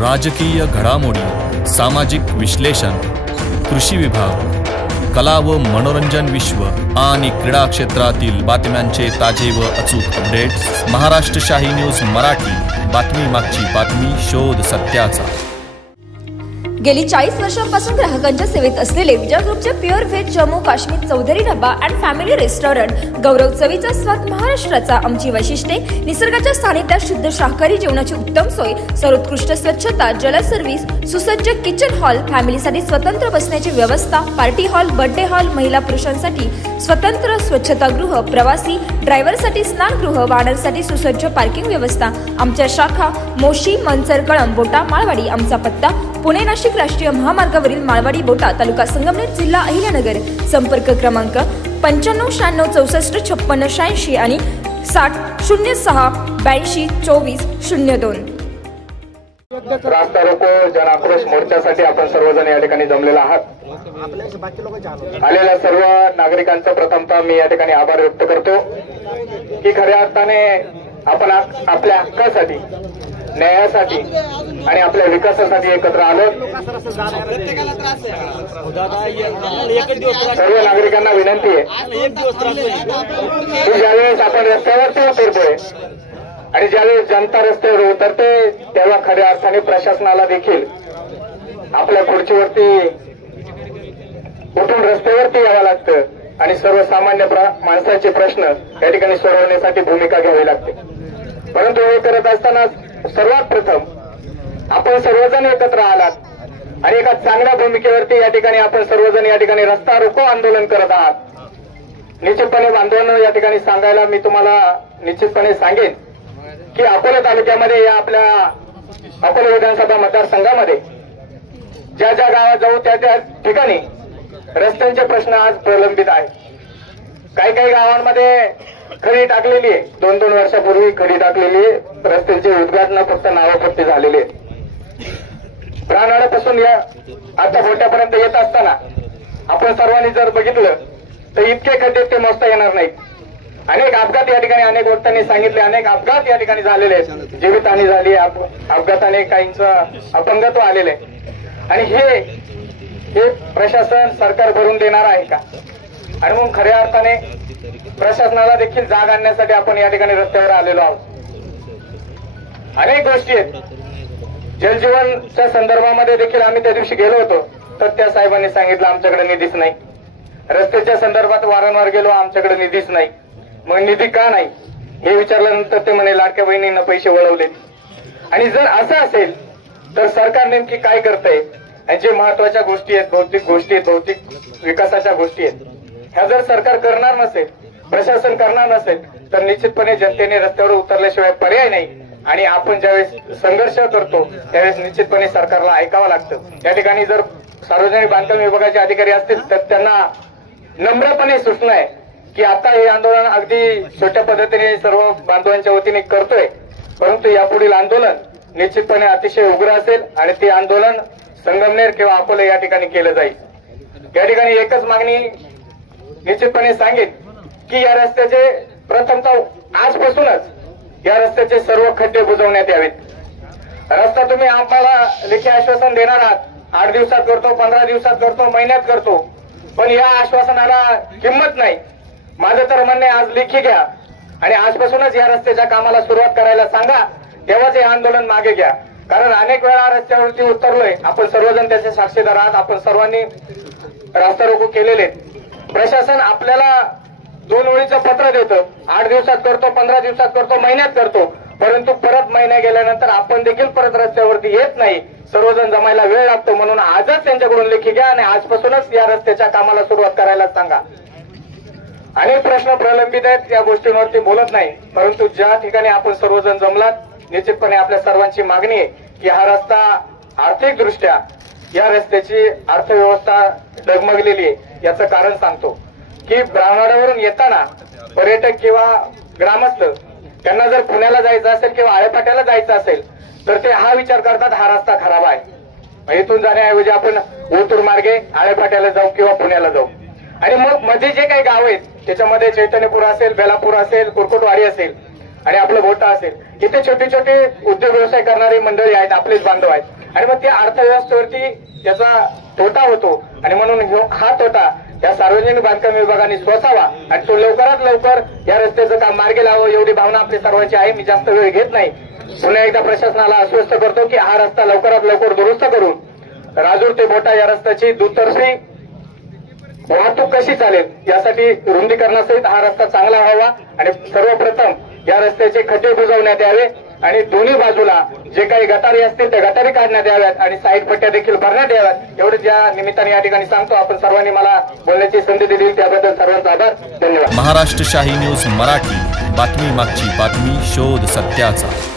राजकीय घडामोडी, सामाजिक विश्लेषण, कृषी विभाग, कला व मनोरंजन विश्व आणि क्रीडा क्षेत्रातील बातम्यांचे ताजे व अचूक अपडेट्स। महाराष्ट्र शाही न्यूज मराठी, बातमी मागची बातमी, शोध सत्याचा। गेली 40 वर्षांपासून ग्राहकांच्या सेवेत असलेले विजय ग्रुपचे pure veg Jammu Kashmir Chaudhary dhaba and family restaurant गौरव चवीचा स्वाद महाराष्ट्राचा आमची वैशिष्ट्ये, निसर्गाच्या सानिध्यात शुद्ध शाकाहारी जेवणाची उत्तम सोय, सर्वोत्कृष्ट स्वच्छता, जल सर्व्हिस, सुसज्ज किचन हॉल, फॅमिलीसाठी स्वतंत्र बसण्याची व्यवस्था, पार्टी हॉल, बर्थडे हॉल, महिला पुरुषांसाठी स्वतंत्र स्वच्छतागृह, प्रवासी ड्रायव्हरसाठी स्नानगृह, वाहनांसाठी सुसज्ज पार्किंग व्यवस्था। आमच्या शाखा मोशी, मनसर, कळंब, बोटा, माळवाडी। आमचा पत्ता पुणे नाशिक राष्ट्रीय महामार्गावरील माळवाडी बोटा, तालुका संगमनेर, जिल्हा अहिल्यानगर। संपर्क क्रमांक 95 96 64 56 86 आणि 60 06 82 24 02। रास्ता रोको जन आक्रोश मोर्चासाठी आपण सर्वजण या ठिकाणी जमलेला आहात। आलेल्या सर्व नागरिकांचा प्रथमतः मी या ठिकाणी आभार व्यक्त करतो की खऱ्या अर्थाने आपण आपल्या हक्कासाठी, न्यायासाठी आणि आपल्या विकासासाठी एकत्र आलो। सर्व नागरिकांना विनंती आहे की ज्यावेळेस आपण रस्त्यावरती उतरतोय आणि ज्यावेळेस जनता रस्त्यावर उतरते तेव्हा खऱ्या अर्थाने प्रशासनाला देखील आपल्या खुर्चीवरती उठून रस्त्यावरती यावं लागतं आणि सर्वसामान्य माणसाचे प्रश्न या ठिकाणी सोडवण्यासाठी भूमिका घ्यावी लागते। परंतु हे करत असताना सर्वात प्रथम आपण सर्वजण एकत्र आलात आणि एका चांगल्या भूमिकेवरती या ठिकाणी आपण सर्वजण या ठिकाणी रस्ता रोको आंदोलन करत आहात। निश्चितपणे बांधवांनो, या ठिकाणी सांगायला मी तुम्हाला निश्चितपणे सांगेन की अकोला तालुक्यामध्ये या आपल्या अकोला विधानसभा मतदारसंघामध्ये ज्या ज्या गावात जाऊ त्या त्या ठिकाणी रस्त्यांचे प्रश्न आज प्रलंबित आहेत। काही काही गावांमध्ये खडी टाकलेली आहे, 2-2 वर्षापूर्वी खडी टाकलेली आहे, रस्त्यांचे उद्घाटन फक्त नावापुरते झालेले आहे। प्राणाळ्यापासून या आता मोठ्यापर्यंत येत असताना आपण सर्वांनी जर बघितलं तर इतके खड्डे ते मोजता येणार नाहीत। अनेक अपघात या ठिकाणी अनेक वक्त्यांनी सांगितले, अनेक अपघात या ठिकाणी झालेले आहेत, जीवितहानी झाली, अपघाताने काहींचं अपंगत्व आलेले आणि हे प्रशासन सरकार भरून देणार आहे का? आणि मग खऱ्या अर्थाने प्रशासनाला देखील जाग आणण्यासाठी आपण या ठिकाणी रस्त्यावर आलेलो आहोत। अनेक गोष्टी आहेत, जलजीवनच्या संदर्भामध्ये देखील आम्ही त्या दिवशी गेलो होतो तर त्या साहेबांनी सांगितलं आमच्याकडे निधीच नाही। रस्त्याच्या संदर्भात वारंवार गेलो, आमच्याकडे निधीच नाही। मग निधी का नाही हे विचारल्यानंतर ते म्हणे लाडक्या बहिणींना पैसे वळवले। आणि जर असं असेल तर सरकार नेमकी काय करतंय? आणि जे महत्वाच्या गोष्टी आहेत, भौतिक गोष्टी आहेत, भौतिक विकासाच्या गोष्टी आहेत, ह्या जर सरकार करणार नसेल, प्रशासन करणार नसेल तर निश्चितपणे जनतेने रस्त्यावर उतरल्याशिवाय पर्याय नाही। आणि आपण ज्यावेळेस संघर्ष करतो त्यावेळेस निश्चितपणे सरकारला ऐकावं लागतं। या ठिकाणी जर सार्वजनिक बांधकाम विभागाचे अधिकारी असतील तर त्यांना नम्रपणे सूचना आहे की आता हे आंदोलन अगदी छोट्या पद्धतीने सर्व बांधवांच्या वतीने करतोय, परंतु यापुढील आंदोलन निश्चितपणे अतिशय उग्र असेल आणि ते आंदोलन संगमनेर किंवा अकोला या ठिकाणी केलं जाईल। या ठिकाणी एकच मागणी निश्चितपणे सांगेन की या रस्त्याचे प्रथमतः आजपासूनच या रस्त्याचे सर्व खड्डे बुजवण्यात यावेत। रस्ता तुम्ही आम्हाला लेखी आश्वासन देणार आहात, 8 दिवसात करतो, 15 दिवसात करतो, महिन्यात करतो, पण या आश्वासनाला किंमत नाही। माझं तर म्हणणे आज लेखी घ्या आणि आजपासूनच या रस्त्याच्या कामाला सुरुवात करायला सांगा, तेव्हाच हे आंदोलन मागे घ्या। कारण अनेक वेळा रस्त्यावरती उतरलोय, आपण सर्वजण त्याचे साक्षीदार आहात, आपण सर्वांनी रस्ता रोको केलेले। प्रशासन आपल्याला 2 ओळीचं पत्र देतं, 8 दिवसात करतो, 15 दिवसात करतो, महिन्यात करतो, परंतु परत महिना गेल्यानंतर आपण देखील परत रस्त्यावरती येत नाही, सर्वजण जमायला वेळ लागतो। म्हणून आजच त्यांच्याकडून लेखी घ्या आणि आजपासूनच या रस्त्याच्या कामाला सुरुवात करायला सांगा। अनेक प्रश्न प्रलंबित आहेत, या गोष्टींवरती बोलत नाही, परंतु ज्या ठिकाणी आपण सर्वजण जमलात निश्चितपणे आपल्या सर्वांची मागणी आहे की हा रस्ता आर्थिक दृष्ट्या या रस्त्याची अर्थव्यवस्था डगमगलेली आहे। याचं कारण सांगतो की ब्राह्मणावरून येताना पर्यटक किंवा ग्रामस्थ त्यांना जर पुण्याला जायचं असेल किंवा आळेपाट्याला जायचं असेल तर ते हा विचार करतात हा रस्ता खराब आहे, इथून जाण्याऐवजी आपण ओतूर मार्गे आळेपाट्याला जाऊ किंवा पुण्याला जाऊ। आणि मग मध्ये जे काही गाव आहेत त्याच्यामध्ये चैतन्यपूर असेल, बेलापूर असेल, कुरकुटवाडी असेल, आणि आपलं भोटा असेल, इथे छोटे छोटे उद्योग व्यवसाय करणारे मंडळी आहेत, आपलेच बांधव आहेत आणि मग त्या अर्थव्यवस्थेवरती त्याचा तोटा होतो आणि म्हणून हा तोटा या सार्वजनिक बांधकाम विभागाने सोसावा आणि तो लवकरात लवकर या रस्त्याचं काम मार्गी लावावं एवढी भावना आपली सर्वांची आहे. मी जास्त वेळ घेत नाही. पुन्हा एकदा प्रशासनाला आश्वस्त करतो की हा रस्ता लवकरात लवकर दुरुस्त करून राजूर ते भोटा या रस्त्याची दुतर्फी वाहतूक कशी चालेल यासाठी रुंदीकरणासहित हा रस्ता चांगला व्हावा आणि सर्वप्रथम या रस्त्याचे खड्डे बुजवण्यात यावे आणि दोन्ही बाजूला जे काही गटारी असतील त्या गटारी काढण्यात याव्यात आणि साईड पट्ट्या देखील भरण्यात याव्यात. एवढं ज्या निमित्ताने या ठिकाणी सांगतो. आपण सर्वांनी मला बोलण्याची संधी दिली त्याबद्दल सर्वांचा आभार. धन्यवाद. महाराष्ट्र शाही न्यूज मराठी, बातमी मागची बातमी, शोध सत्याचा.